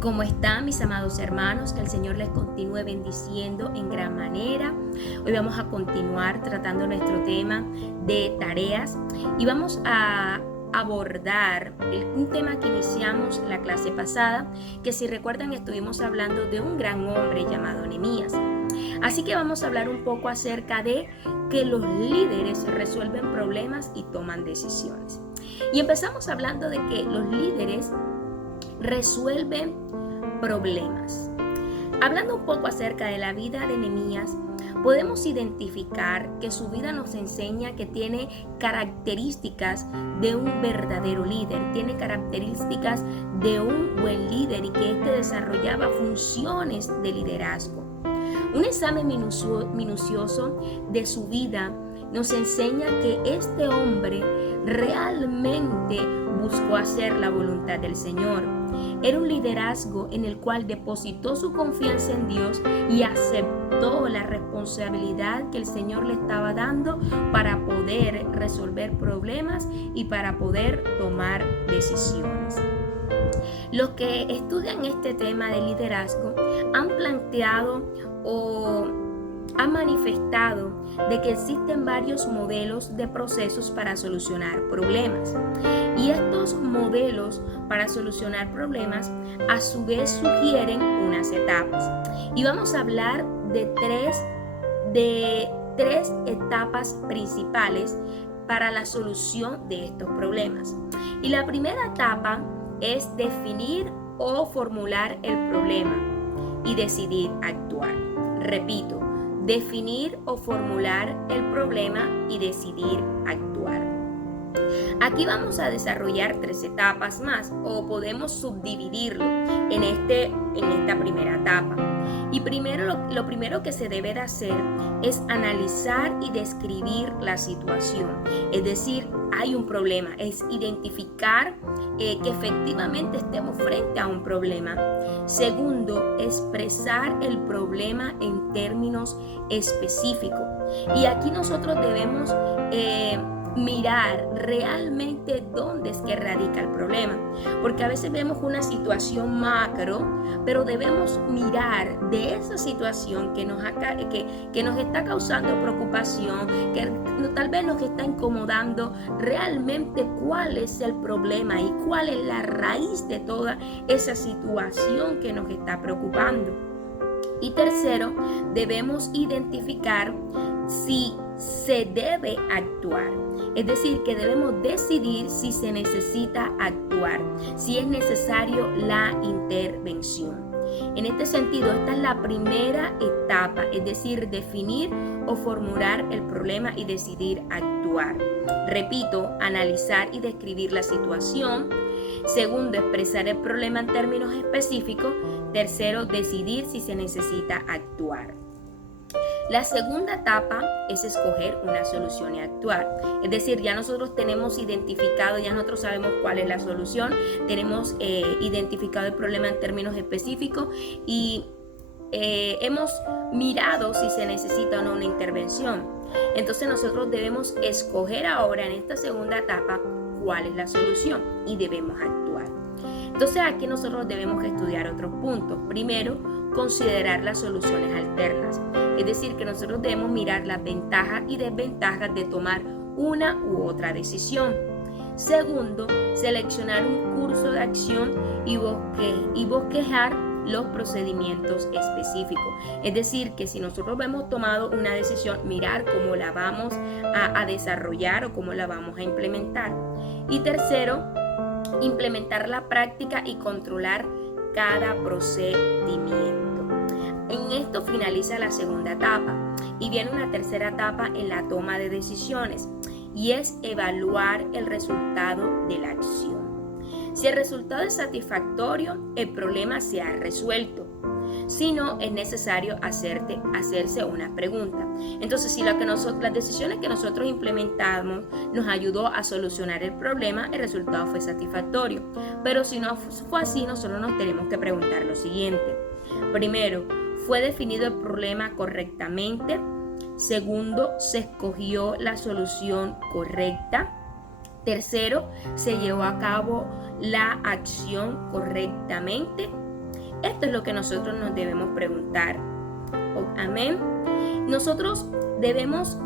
¿Cómo están mis amados hermanos? Que el Señor les continúe bendiciendo en gran manera. Hoy vamos a continuar tratando nuestro tema de tareas y vamos a abordar un tema que iniciamos la clase pasada, que si recuerdan estuvimos hablando de un gran hombre llamado Nehemías. Así que vamos a hablar un poco acerca de que los líderes resuelven problemas y toman decisiones. Y empezamos hablando de que los líderes resuelven problemas. Hablando un poco acerca de la vida de Nehemías, podemos identificar que su vida nos enseña que tiene características de un verdadero líder, tiene características de un buen líder y que éste desarrollaba funciones de liderazgo. Un examen minucioso de su vida nos enseña que este hombre realmente buscó hacer la voluntad del Señor. Era un liderazgo en el cual depositó su confianza en Dios y aceptó la responsabilidad que el Señor le estaba dando para poder resolver problemas y para poder tomar decisiones. Los que estudian este tema de liderazgo han planteado o han manifestado de que existen varios modelos de procesos para solucionar problemas. Y estos modelos para solucionar problemas a su vez sugieren unas etapas. Y vamos a hablar de tres etapas principales para la solución de estos problemas. Y la primera etapa es definir o formular el problema y decidir actuar. Repito, definir o formular el problema y decidir actuar. Aquí vamos a desarrollar tres etapas más o podemos subdividirlo en esta primera etapa. Y lo primero que se debe de hacer es analizar y describir la situación. Es decir, hay un problema, es identificar que efectivamente estemos frente a un problema. Segundo, expresar el problema en términos específicos. Y aquí nosotros debemos mirar realmente dónde es que radica el problema, porque a veces vemos una situación macro, pero debemos mirar de esa situación que nos está causando preocupación, que tal vez nos está incomodando, realmente cuál es el problema y cuál es la raíz de toda esa situación que nos está preocupando. Y tercero, debemos identificar si se debe actuar. Es decir, que debemos decidir si se necesita actuar, si es necesario la intervención. En este sentido, esta es la primera etapa, es decir, definir o formular el problema y decidir actuar. Repito, analizar y describir la situación. Segundo, expresar el problema en términos específicos. Tercero, decidir si se necesita actuar. La segunda etapa es escoger una solución y actuar. Es decir, ya nosotros tenemos identificado, ya nosotros sabemos cuál es la solución, tenemos identificado el problema en términos específicos y hemos mirado si se necesita o no una intervención. Entonces nosotros debemos escoger ahora en esta segunda etapa cuál es la solución y debemos actuar. Entonces aquí nosotros debemos estudiar otros puntos. Primero, considerar las soluciones alternas. Es decir, que nosotros debemos mirar las ventajas y desventajas de tomar una u otra decisión. Segundo, seleccionar un curso de acción y bosquejar los procedimientos específicos. Es decir, que si nosotros hemos tomado una decisión, mirar cómo la vamos a desarrollar o cómo la vamos a implementar. Y tercero, implementar la práctica y controlar cada procedimiento. En esto finaliza la segunda etapa y viene una tercera etapa en la toma de decisiones y es evaluar el resultado de la acción. Si el resultado es satisfactorio, el problema se ha resuelto. Si no, es necesario hacerse una pregunta. Entonces, si las decisiones que nosotros implementamos nos ayudó a solucionar el problema, el resultado fue satisfactorio. Pero si no fue así, nosotros nos tenemos que preguntar lo siguiente. Primero, ¿fue definido el problema correctamente? Segundo, ¿se escogió la solución correcta? Tercero, ¿se llevó a cabo la acción correctamente? Esto es lo que nosotros nos debemos preguntar. Amén. Nosotros debemos,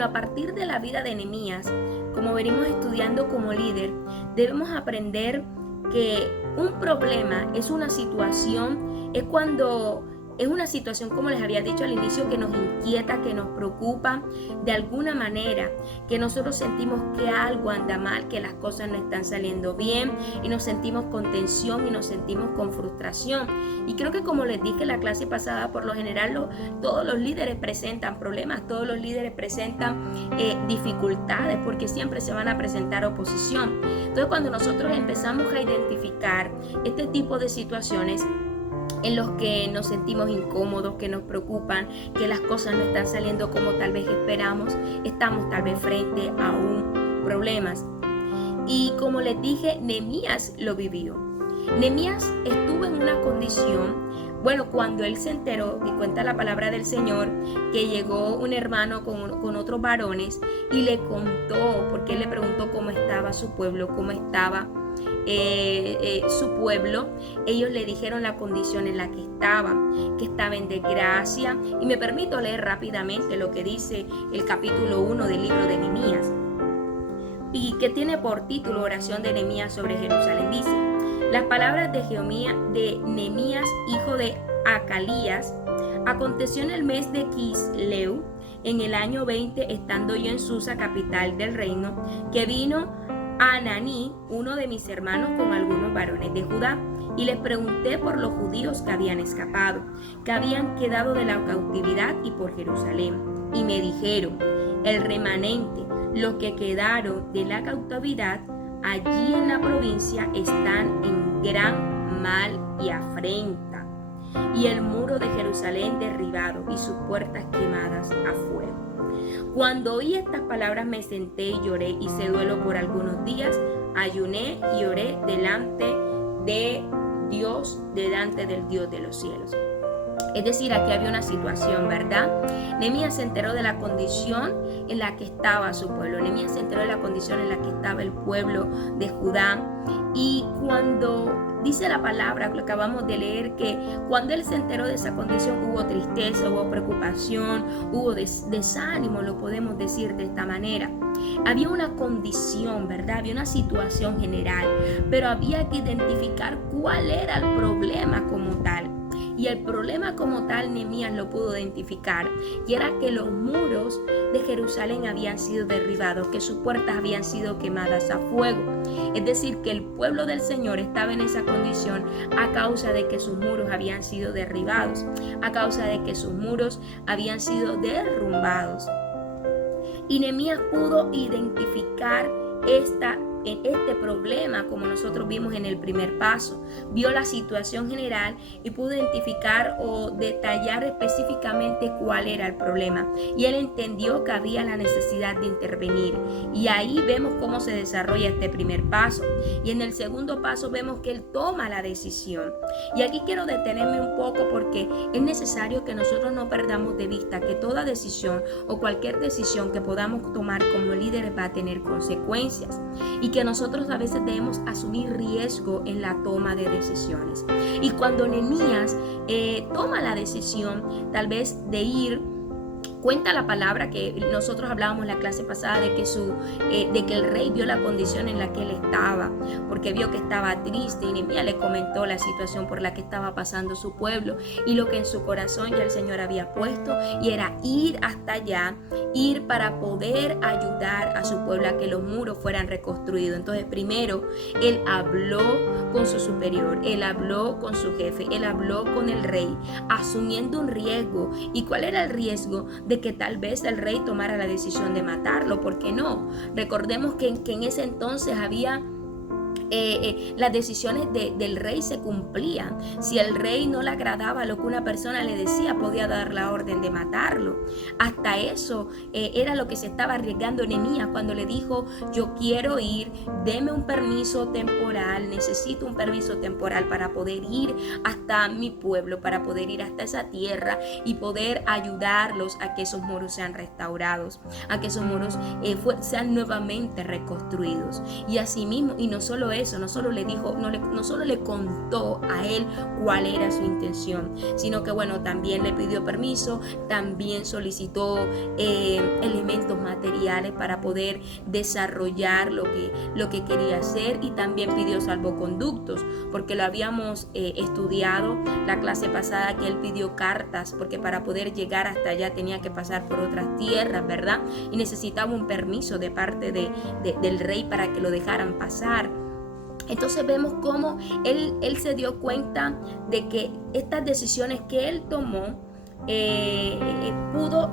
a partir de la vida de Nehemías, como venimos estudiando como líder, debemos aprender que un problema es una situación, es una situación, como les había dicho al inicio, que nos inquieta, que nos preocupa de alguna manera, que nosotros sentimos que algo anda mal, que las cosas no están saliendo bien y nos sentimos con tensión y nos sentimos con frustración. Y creo que, como les dije en la clase pasada, por lo general todos los líderes presentan problemas, todos los líderes presentan dificultades, porque siempre se van a presentar oposición. Entonces, cuando nosotros empezamos a identificar este tipo de situaciones en los que nos sentimos incómodos, que nos preocupan, que las cosas no están saliendo como tal vez esperamos, estamos tal vez frente a un problema. Y como les dije, Nehemías lo vivió. Nehemías estuvo en una condición, cuando él se enteró, y cuenta la palabra del Señor, que llegó un hermano con otros varones y le contó, porque él le preguntó cómo estaba su pueblo, cómo estaba su pueblo. Ellos le dijeron la condición en la que estaba en desgracia. Y me permito leer rápidamente lo que dice el capítulo 1 del libro de Nehemías, y que tiene por título Oración de Nehemías sobre Jerusalén. Dice: las palabras de Nehemías, hijo de Acalías. Aconteció en el mes de Quisleu, en el año 20, estando yo en Susa, capital del reino, que vino Ananí, uno de mis hermanos, con algunos varones de Judá, y les pregunté por los judíos que habían escapado, que habían quedado de la cautividad, y por Jerusalén. Y me dijeron: el remanente, los que quedaron de la cautividad allí en la provincia, están en gran mal y afrenta, y el muro de Jerusalén derribado y sus puertas quemadas a fuego. Cuando oí estas palabras me senté y lloré, hice duelo por algunos días, ayuné y oré delante de Dios, delante del Dios de los cielos. Es decir, aquí había una situación, ¿verdad? Nehemías se enteró de la condición en la que estaba su pueblo. Nehemías se enteró de la condición en la que estaba el pueblo de Judá. Y cuando dice la palabra, lo acabamos de leer, que cuando él se enteró de esa condición hubo tristeza, hubo preocupación, hubo desánimo, lo podemos decir de esta manera. Había una condición, ¿verdad? Había una situación general, pero había que identificar cuál era el problema como tal. Y el problema como tal Nehemías lo pudo identificar, y era que los muros de Jerusalén habían sido derribados, que sus puertas habían sido quemadas a fuego. Es decir, que el pueblo del Señor estaba en esa condición a causa de que sus muros habían sido derribados, a causa de que sus muros habían sido derrumbados. Y Nehemías pudo identificar este problema, como nosotros vimos en el primer paso. Vio la situación general y pudo identificar o detallar específicamente cuál era el problema, y él entendió que había la necesidad de intervenir, y ahí vemos cómo se desarrolla este primer paso. Y en el segundo paso vemos que él toma la decisión, y aquí quiero detenerme un poco, porque es necesario que nosotros no perdamos de vista que toda decisión o cualquier decisión que podamos tomar como líderes va a tener consecuencias, y que nosotros a veces debemos asumir riesgo en la toma de decisiones. Y cuando Nehemías toma la decisión tal vez de ir, cuenta la palabra que nosotros hablábamos en la clase pasada de que el rey vio la condición en la que él estaba, porque vio que estaba triste, y Nehemías le comentó la situación por la que estaba pasando su pueblo y lo que en su corazón ya el Señor había puesto, y era ir hasta allá, ir para poder ayudar a su pueblo a que los muros fueran reconstruidos. Entonces, primero él habló con su superior, él habló con su jefe, él habló con el rey, asumiendo un riesgo. ¿Y cuál era el riesgo? De que tal vez el rey tomara la decisión de matarlo. ¿Por qué no? Recordemos que en ese entonces había las decisiones del rey se cumplían. Si el rey no le agradaba lo que una persona le decía, podía dar la orden de matarlo. Hasta eso era lo que se estaba arriesgando Nehemías cuando le dijo: yo quiero ir, deme un permiso temporal, necesito un permiso temporal para poder ir hasta mi pueblo, para poder ir hasta esa tierra y poder ayudarlos a que esos muros sean restaurados, a que esos muros sean nuevamente reconstruidos. Y así mismo, y no solo eso, no solo le dijo, no solo le contó a él cuál era su intención, sino que bueno, también le pidió permiso, también solicitó elementos materiales para poder desarrollar lo que quería hacer, y también pidió salvoconductos, porque lo habíamos estudiado la clase pasada, que él pidió cartas, porque para poder llegar hasta allá tenía que pasar por otras tierras, ¿verdad? Y necesitaba un permiso de parte del rey para que lo dejaran pasar. Entonces vemos cómo él se dio cuenta de que estas decisiones que él tomó pudo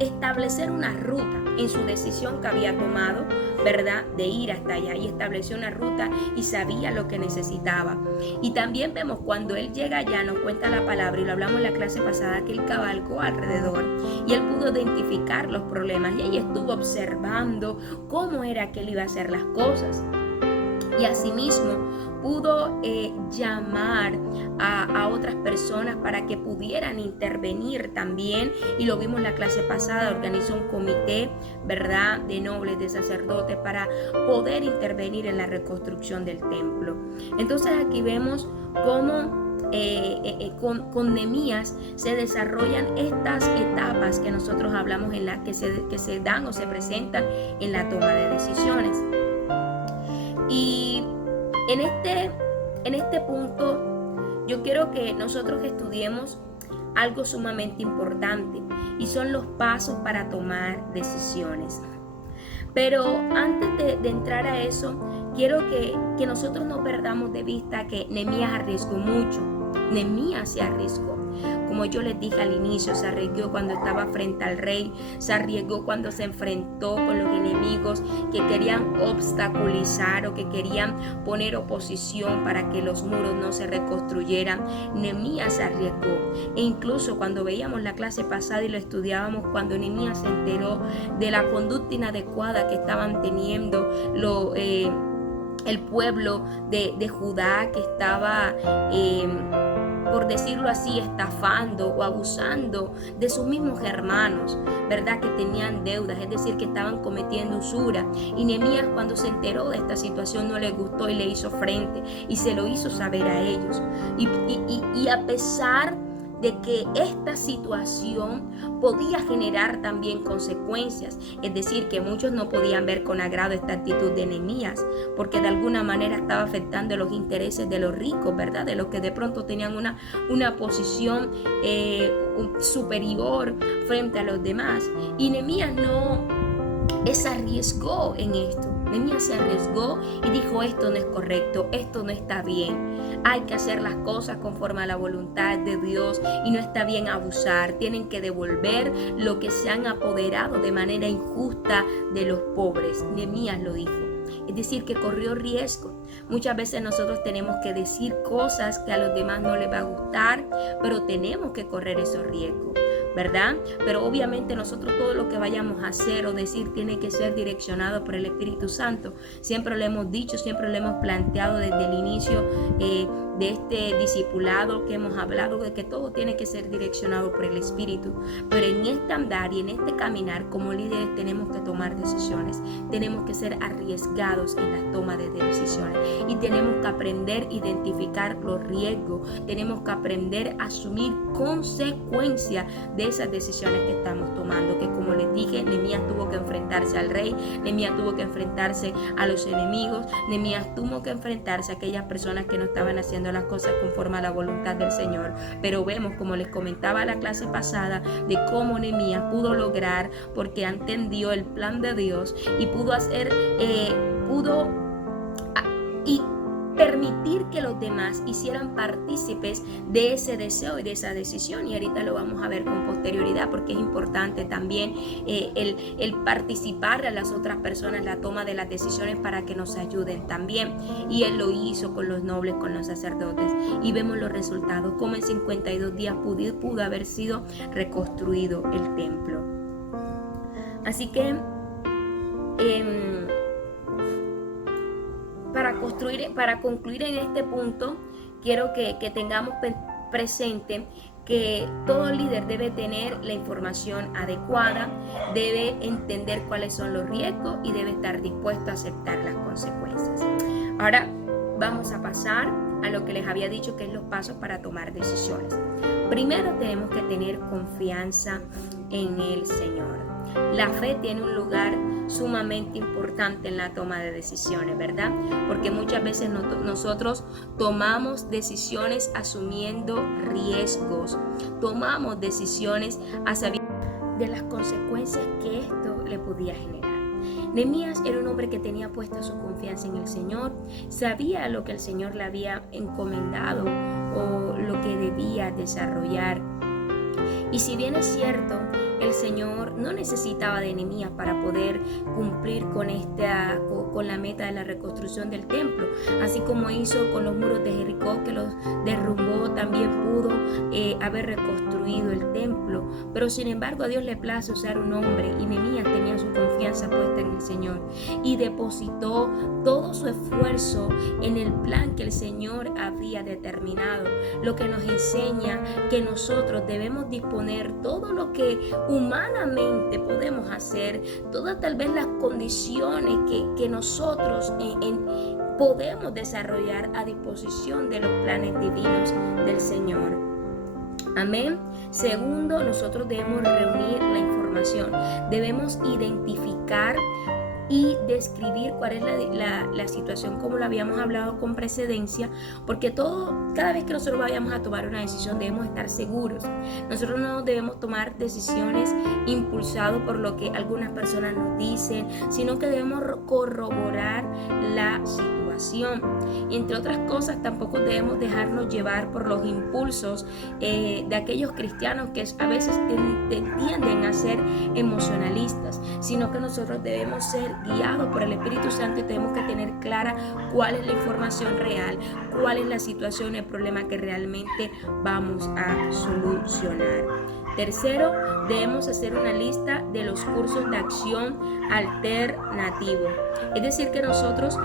establecer una ruta en su decisión que había tomado, ¿verdad? De ir hasta allá, y estableció una ruta y sabía lo que necesitaba. Y también vemos cuando él llega allá, nos cuenta la palabra, y lo hablamos en la clase pasada, que él cabalgó alrededor y él pudo identificar los problemas, y ahí estuvo observando cómo era que él iba a hacer las cosas. Y asimismo pudo llamar a otras personas para que pudieran intervenir también, y lo vimos en la clase pasada. Organizó un comité, ¿verdad?, de nobles, de sacerdotes, para poder intervenir en la reconstrucción del templo. Entonces aquí vemos cómo con Nehemías se desarrollan estas etapas que nosotros hablamos, en las que se dan o se presentan en la toma de decisiones. Y en este punto yo quiero que nosotros estudiemos algo sumamente importante, y son los pasos para tomar decisiones. Pero antes de entrar a eso, quiero que nosotros no perdamos de vista que Nehemías arriesgó mucho. Nehemías se arriesgó. Como yo les dije al inicio, se arriesgó cuando estaba frente al rey, se arriesgó cuando se enfrentó con los enemigos que querían obstaculizar o que querían poner oposición para que los muros no se reconstruyeran. Nehemías se arriesgó. E incluso cuando veíamos la clase pasada y lo estudiábamos, cuando Nehemías se enteró de la conducta inadecuada que estaban teniendo el pueblo de Judá, que estaba por decirlo así, estafando o abusando de sus mismos hermanos, ¿verdad?, que tenían deudas, es decir, que estaban cometiendo usura. Y Nehemías, cuando se enteró de esta situación, no le gustó y le hizo frente y se lo hizo saber a ellos. Y a pesar de que esta situación podía generar también consecuencias, es decir, que muchos no podían ver con agrado esta actitud de Nehemías, porque de alguna manera estaba afectando los intereses de los ricos, ¿verdad?, de los que de pronto tenían una posición superior frente a los demás. Y Nehemías no se arriesgó en esto. Nehemías se arriesgó y dijo: esto no es correcto, esto no está bien. Hay que hacer las cosas conforme a la voluntad de Dios y no está bien abusar. Tienen que devolver lo que se han apoderado de manera injusta de los pobres. Nehemías lo dijo. Es decir, que corrió riesgo. Muchas veces nosotros tenemos que decir cosas que a los demás no les va a gustar, pero tenemos que correr esos riesgos, ¿verdad? Pero obviamente nosotros todo lo que vayamos a hacer o decir tiene que ser direccionado por el Espíritu Santo. Siempre lo hemos dicho, siempre lo hemos planteado desde el inicio de este discipulado, que hemos hablado de que todo tiene que ser direccionado por el Espíritu. Pero en este andar y en este caminar como líderes tenemos que tomar decisiones, tenemos que ser arriesgados en la toma de decisiones y tenemos que aprender a identificar los riesgos, tenemos que aprender a asumir consecuencias de esas decisiones que estamos tomando, que como les dije, Nehemías tuvo que enfrentarse al rey, Nehemías tuvo que enfrentarse a los enemigos, Nehemías tuvo que enfrentarse a aquellas personas que no estaban haciendo las cosas conforme a la voluntad del Señor. Pero vemos, como les comentaba la clase pasada, de cómo Nehemías pudo lograr, porque entendió el plan de Dios y pudo permitir que los demás hicieran partícipes de ese deseo y de esa decisión. Y ahorita lo vamos a ver con posterioridad, porque es importante también el participar a las otras personas en la toma de las decisiones para que nos ayuden también. Y él lo hizo con los nobles, con los sacerdotes, y vemos los resultados, como en 52 días pudo haber sido reconstruido el templo. Así que para concluir en este punto, quiero que tengamos presente que todo líder debe tener la información adecuada, debe entender cuáles son los riesgos y debe estar dispuesto a aceptar las consecuencias. Ahora vamos a pasar a lo que les había dicho, que es los pasos para tomar decisiones. Primero tenemos que tener confianza en el Señor. La fe tiene un lugar sumamente importante en la toma de decisiones, ¿verdad? Porque muchas veces nosotros tomamos decisiones asumiendo riesgos, tomamos decisiones a sabiendas de las consecuencias que esto le podía generar. Nehemías era un hombre que tenía puesta su confianza en el Señor, sabía lo que el Señor le había encomendado o lo que debía desarrollar. Y si bien es cierto, el Señor no necesitaba de Nehemías para poder cumplir con la meta de la reconstrucción del templo, así como hizo con los muros de Jericó, que los derrumbó, también pudo haber reconstruido el templo. Pero sin embargo a Dios le place usar un hombre, y Nehemías tenía su confianza puesta en el Señor y depositó todo su esfuerzo en el plan que el Señor había determinado, lo que nos enseña que nosotros debemos disponer todo lo que humanamente podemos hacer, todas tal vez las condiciones que nosotros podemos desarrollar a disposición de los planes divinos del Señor. Amén. Segundo, nosotros debemos reunir la información, debemos identificar y describir cuál es la situación, como lo habíamos hablado con precedencia, porque cada vez que nosotros vayamos a tomar una decisión debemos estar seguros. Nosotros no debemos tomar decisiones impulsados por lo que algunas personas nos dicen, sino que debemos corroborar la situación. Y entre otras cosas, tampoco debemos dejarnos llevar por los impulsos de aquellos cristianos que a veces tienden a ser emocionalistas, sino que nosotros debemos ser guiados por el Espíritu Santo y tenemos que tener clara cuál es la información real, cuál es la situación, el problema que realmente vamos a solucionar. Tercero, debemos hacer una lista de los cursos de acción alternativo. Es decir, que nosotros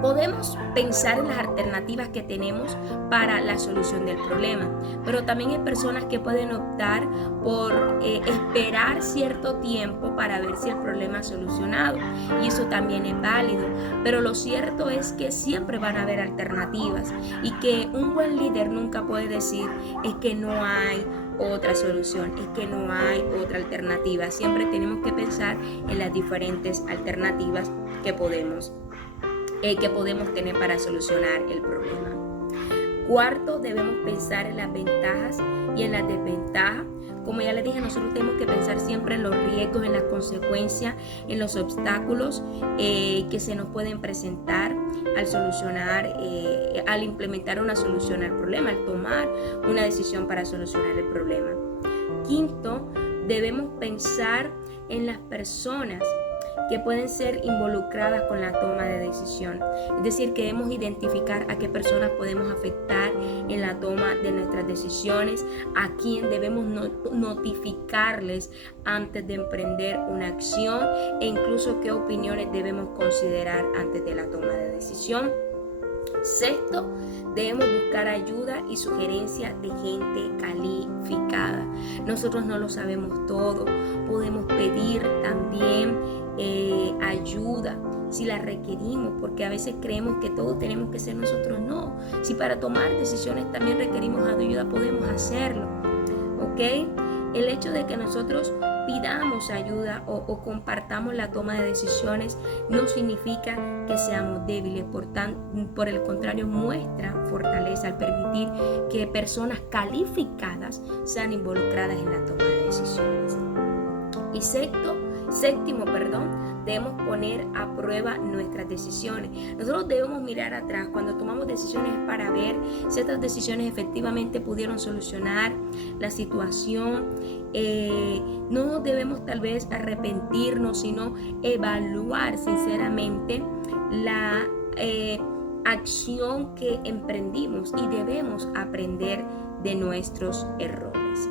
podemos pensar en las alternativas que tenemos para la solución del problema, pero también hay personas que pueden optar por esperar cierto tiempo para ver si el problema es solucionado, y eso también es válido. Pero lo cierto es que siempre van a haber alternativas, y que un buen líder nunca puede decir es que no hay otra solución, es que no hay otra alternativa. Siempre tenemos que pensar en las diferentes alternativas que podemos tener para solucionar el problema. Cuarto, debemos pensar en las ventajas y en las desventajas. Como ya les dije, nosotros tenemos que pensar siempre en los riesgos, en las consecuencias, en los obstáculos que se nos pueden presentar al implementar una solución al problema, al tomar una decisión para solucionar el problema. Quinto, debemos pensar en las personas que pueden ser involucradas con la toma de decisión. Es decir, que debemos identificar a qué personas podemos afectar en la toma de nuestras decisiones, a quién debemos notificarles antes de emprender una acción, e incluso qué opiniones debemos considerar antes de la toma de decisión. Sexto, debemos buscar ayuda y sugerencia de gente calificada. Nosotros no lo sabemos todo, podemos pedir también ayuda si la requerimos, porque a veces creemos que todo tenemos que ser nosotros. No, si para tomar decisiones también requerimos ayuda, podemos hacerlo, ¿ok? El hecho de que nosotros pidamos ayuda o compartamos la toma de decisiones no significa que seamos débiles, por el contrario, muestra fortaleza al permitir que personas calificadas sean involucradas en la toma de decisiones. Y séptimo, debemos poner a prueba nuestras decisiones. Nosotros debemos mirar atrás cuando tomamos decisiones para ver si estas decisiones efectivamente pudieron solucionar la situación. No debemos tal vez arrepentirnos, sino evaluar sinceramente la acción que emprendimos, y debemos aprender de nuestros errores.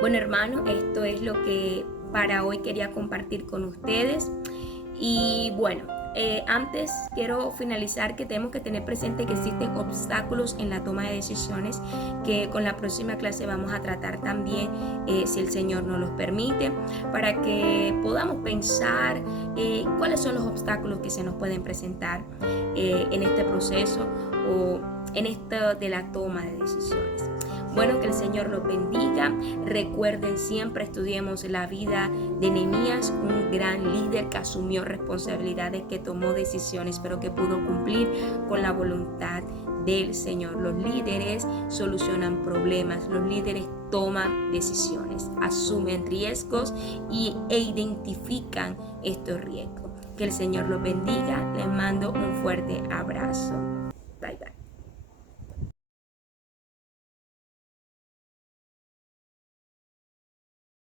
Bueno, hermano, esto es lo que para hoy quería compartir con ustedes. Y bueno, Antes quiero finalizar que tenemos que tener presente que existen obstáculos en la toma de decisiones, que con la próxima clase vamos a tratar también, si el Señor nos los permite, para que podamos pensar cuáles son los obstáculos que se nos pueden presentar en este proceso o en esto de la toma de decisiones. Bueno, que el Señor los bendiga. Recuerden, siempre estudiemos la vida de Nehemías, un gran líder que asumió responsabilidades, que tomó decisiones, pero que pudo cumplir con la voluntad del Señor. Los líderes solucionan problemas, los líderes toman decisiones, asumen riesgos e identifican estos riesgos. Que el Señor los bendiga. Les mando un fuerte abrazo.